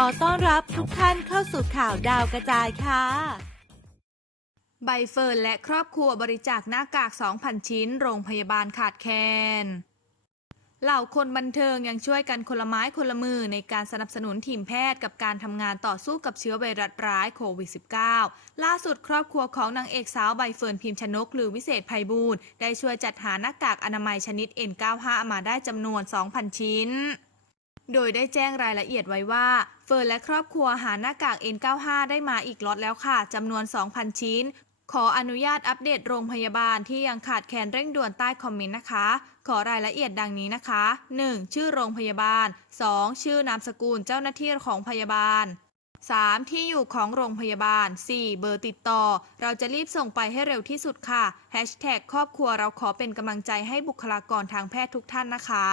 ขอต้อนรับทุกท่านเข้าสู่ข่าวดาวกระจายค่ะ ใบเฟิร์นและครอบครัวบริจาคหน้ากาก 2,000 ชิ้น โรงพยาบาลขาดแคลนเหล่าคนบันเทิงยังช่วยกันคนละไม้คนละมือในการสนับสนุนทีมแพทย์กับการทำงานต่อสู้กับเชื้อไวรัสร้ายโควิด -19 ล่าสุดครอบครัวของนางเอกสาวใบเฟิร์นพิมพ์ชนกหรือวิเศษไพบูลย์ได้ช่วยจัดหาหน้ากากอนามัยชนิด N95 มาได้จำนวน 2,000 ชิ้น โดยได้แจ้งรายละเอียดไว้ว่า เฟิร์นและครอบครัวหาหน้ากาก N95 ได้มาอีกล็อตแล้วค่ะจำนวน 2,000 ชิ้น ขออนุญาตอัปเดตโรงพยาบาลที่ยังขาดแคลนเร่งด่วนใต้คอมเมนต์นะคะ ขอรายละเอียดดังนี้นะคะ 1. ชื่อโรงพยาบาล 2. ชื่อนามสกุลเจ้าหน้าที่ของพยาบาล 3. ที่อยู่ของโรงพยาบาล 4. เบอร์ติดต่อ เราจะรีบส่งไปให้เร็วที่สุดค่ะ Hashtag ครอบครัวเราขอเป็นกำลังใจให้บุคลากรทางแพทย์ทุกท่านนะคะ